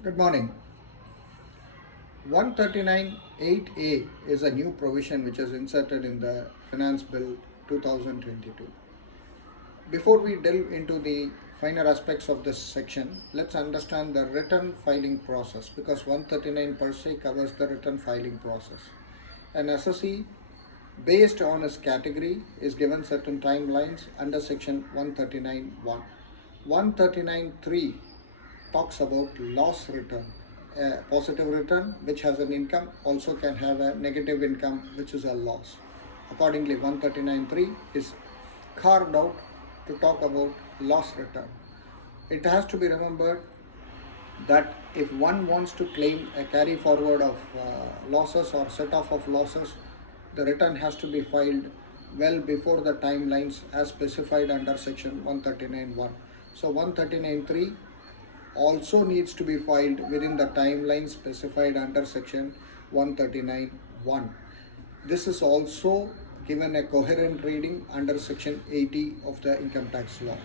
Good morning. 139.8A is a new provision which is inserted in the Finance Bill 2022. Before we delve into the finer aspects of this section, let's understand the return filing process because 139 per se covers the return filing process. An assessee, based on his category, is given certain timelines under section 139.1. 139.3 talks about loss return. A positive return which has an income also can have a negative income which is a loss. Accordingly, 139.3 is carved out to talk about loss return. It has to be remembered that if one wants to claim a carry forward of losses or set off of losses, the return has to be filed well before the timelines as specified under section 139.1. So 139.3 also needs to be filed within the timeline specified under section 139.1. This is also given a coherent reading under section 80 of the income tax law.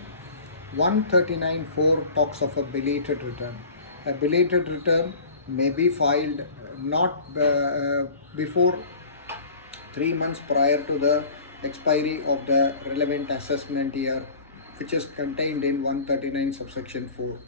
139.4 talks of a belated return. A belated return may be filed not before 3 months prior to the expiry of the relevant assessment year, which is contained in 139 subsection 4.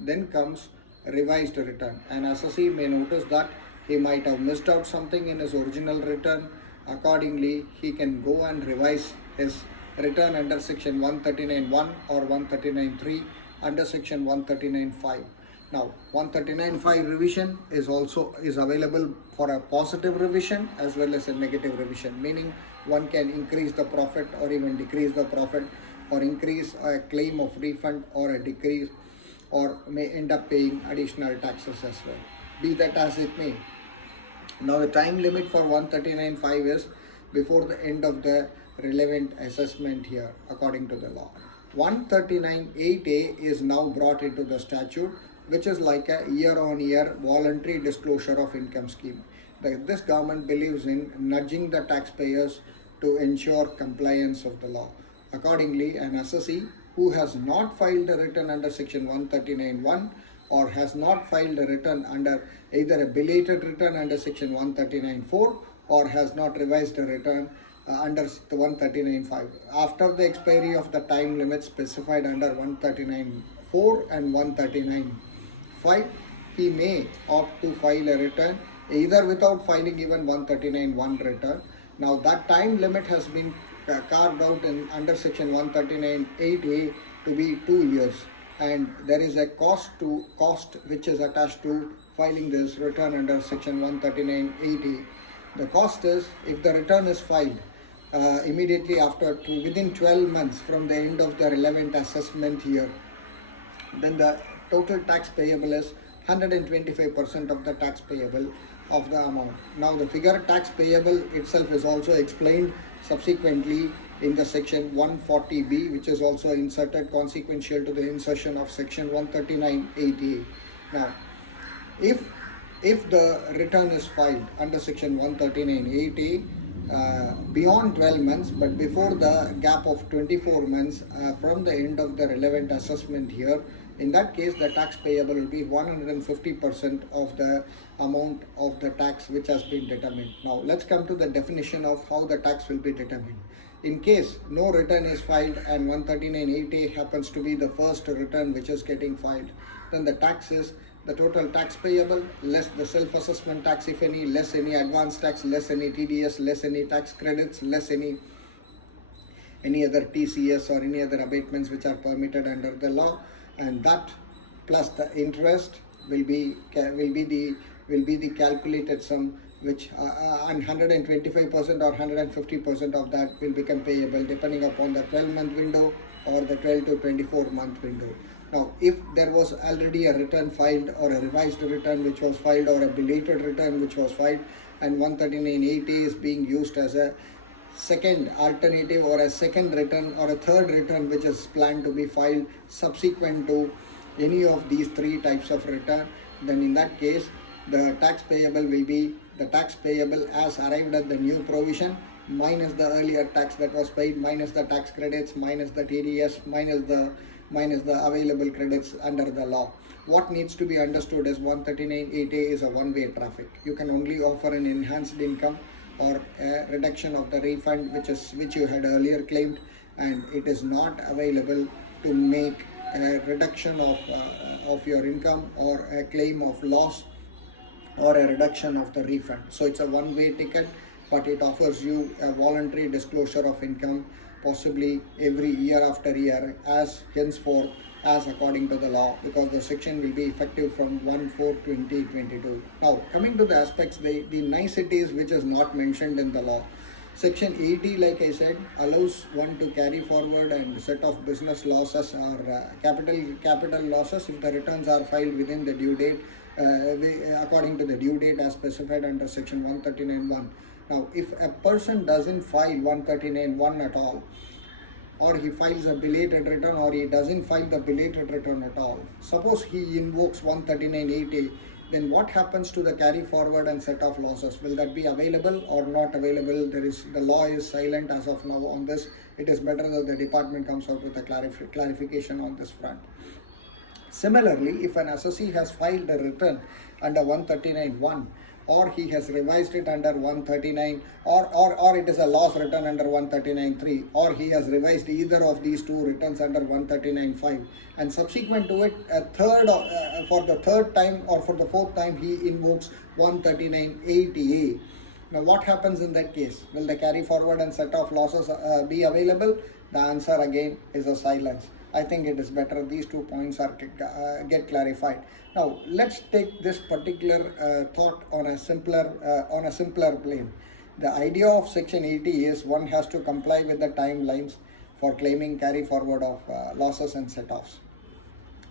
Then comes revised return. An assessee may notice that he might have missed out something in his original return. Accordingly, he can go and revise his return under section 139.1 or 139.3 under section 139.5. Now, 139.5 revision is available for a positive revision as well as a negative revision, meaning one can increase the profit or even decrease the profit, or increase a claim of refund or a decrease, or may end up paying additional taxes as well. Be that as it may. Now the time limit for 139.5 is before the end of the relevant assessment year according to the law. 139.8A is now brought into the statute, which is like a year-on-year voluntary disclosure of income scheme. This government believes in nudging the taxpayers to ensure compliance of the law. Accordingly, an assessee who has not filed a return under section 139.1 or has not filed a return under either a belated return under section 139.4 or has not revised a return under the 139.5 after the expiry of the time limit specified under 139.4 and 139.5, he may opt to file a return either without filing even 139.1 return. Now that time limit has been carved out in under section 139.8A to be 2 years, and there is a cost which is attached to filing this return under section 139.8A. The cost is, if the return is filed immediately after within 12 months from the end of the relevant assessment year, then the total tax payable is 125% of the tax payable of the amount. Now the figure tax payable itself is also explained subsequently in the section 140B, which is also inserted consequential to the insertion of section 139.8A. Now, if the return is filed under section 139.8A beyond 12 months but before the gap of 24 months from the end of the relevant assessment year, in that case the tax payable will be 150% of the amount of the tax which has been determined. Now let's come to the definition of how the tax will be determined. In case no return is filed and 139.8A happens to be the first return which is getting filed, then the tax is the total tax payable less the self-assessment tax if any, less any advance tax, less any TDS, less any tax credits, less any other TCS or any other abatements which are permitted under the law, and that plus the interest will be the calculated sum, which and 125% or 150% of that will become payable depending upon the 12-month window or the 12 to 24-month window. Now, if there was already a return filed or a revised return which was filed or a belated return which was filed, and 139.8A is being used as a second alternative or a second return or a third return which is planned to be filed subsequent to any of these three types of return, then in that case the tax payable will be the tax payable as arrived at the new provision minus the earlier tax that was paid, minus the tax credits, minus the TDS, minus the available credits under the law. What needs to be understood is 139.8a is a one-way traffic. You can only offer an enhanced income or a reduction of the refund which you had earlier claimed, and it is not available to make a reduction of your income or a claim of loss or a reduction of the refund. So it's a one-way ticket, but it offers you a voluntary disclosure of income, possibly every year after year, as henceforth as according to the law, because the section will be effective from 1/4/2022. Now, coming to the aspects, the niceties which is not mentioned in the law. Section 80, like I said, allows one to carry forward and set off business losses or capital losses if the returns are filed within the due date, according to the due date as specified under section 139(1). Now, if a person doesn't file 139(1) at all, or he files a belated return, or he doesn't file the belated return at all, suppose he invokes 139.8a, then what happens to the carry forward and set off losses? Will that be available or not available? The law is silent as of now on this. It is better that the department comes out with a clarification on this front. Similarly, if an assessee has filed a return under 139(1), or he has revised it under 139, or it is a loss return under 139(3), or he has revised either of these two returns under 139(5), and subsequent to it, for the third time or for the fourth time, he invokes 139.8a. Now, what happens in that case? Will the carry forward and set off losses be available? The answer again is a silence. I think it is better these 2 points are get clarified. Now, let's take this particular thought on a simpler plane. The idea of section 80 is one has to comply with the timelines for claiming carry forward of losses and set-offs.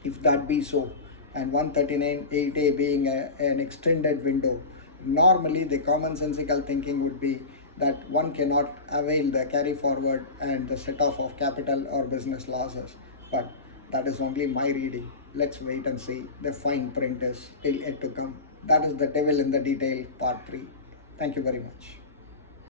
If that be so, and 139.8a being an extended window, normally the commonsensical thinking would be that one cannot avail the carry forward and the set off of capital or business losses. But that is only my reading. Let's wait and see. The fine print is still yet to come. That is the devil in the detail, part 3. Thank you very much.